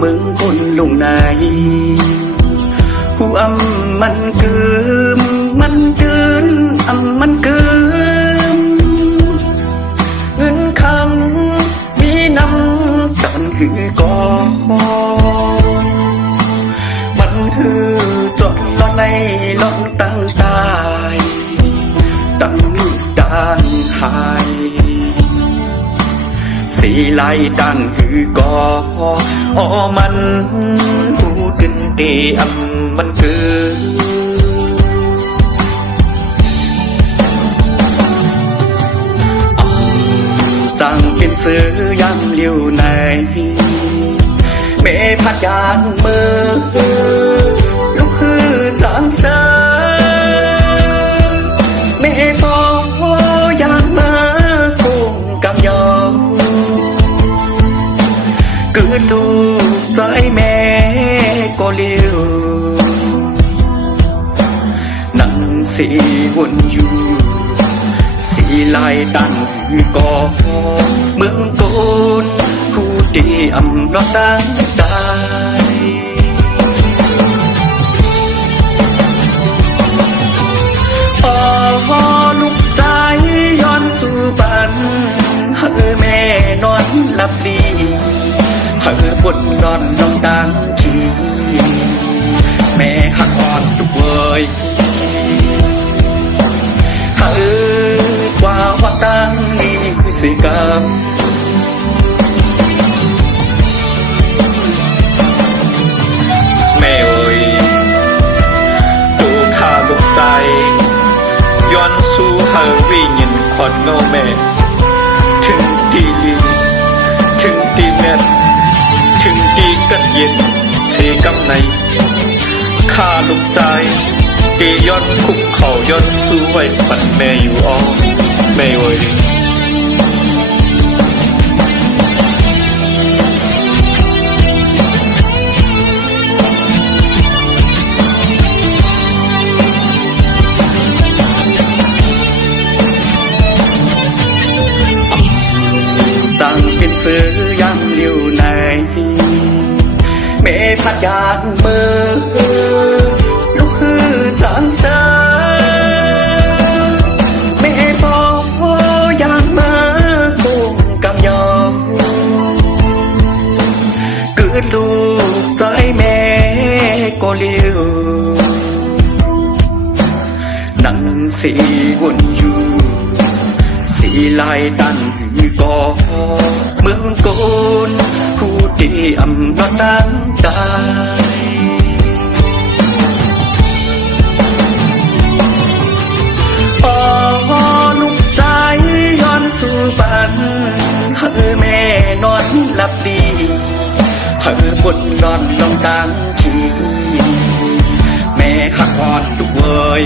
มึงคนลงในหัวมันเกิมมันเกินมันเกิมเงินคำมีน้ำตอนหือกอมันหือจนลอนในลอนตั้งตายตั้งดานหายสีไล่ดันหือกอมันหูดึงเตียมมันคือจังเป็นซื้อยำเลี้ยวในเมพัดยานมือลูกคือจังเสอเมพอยานมาคงกำยอเกิดลูกใจแม่ก็เลี้ยวนั่งสีวนอยู่สีลายตันหือกอเมืองโกนผู้ดีอำรอตั้งใจลูกใจย้อนสู่ปันเฮอแม่นอนหลับดีเฮอบนนอนลงดังทีแม่หักอ่อนทุกเวยเฮอกว่าว่าตั้งนี้คือสิกรรมแม่เอ่ยตูข้าลูกใจย้อนสู่เฮอวิญญาณคนโง่แม่ถึงตีแม่ถึงตีกัดเย็นเสกำในข้าลูกใจเกย้อนคุกเข่าย้อนสู้ไว้ปันแม่อยู่อ้อแม่เว้ยจังเป็นซื้อยำเลี้ยวในเมพัดยานมือลูกคือจังเสอเมพอยานมาคงกำยอเกิดลูกใจแม่ก็เลี้ยวนั่งสีวนอยู่สีลายดันหือกอเมืองโกนผู้ดีอำนอนตั้งใจลูกใจย้อนสู่ปันเฮอแม่นอนหลับดีเฮอบนนอนลงตั้งทีแม่หักอ่อนทุกเวย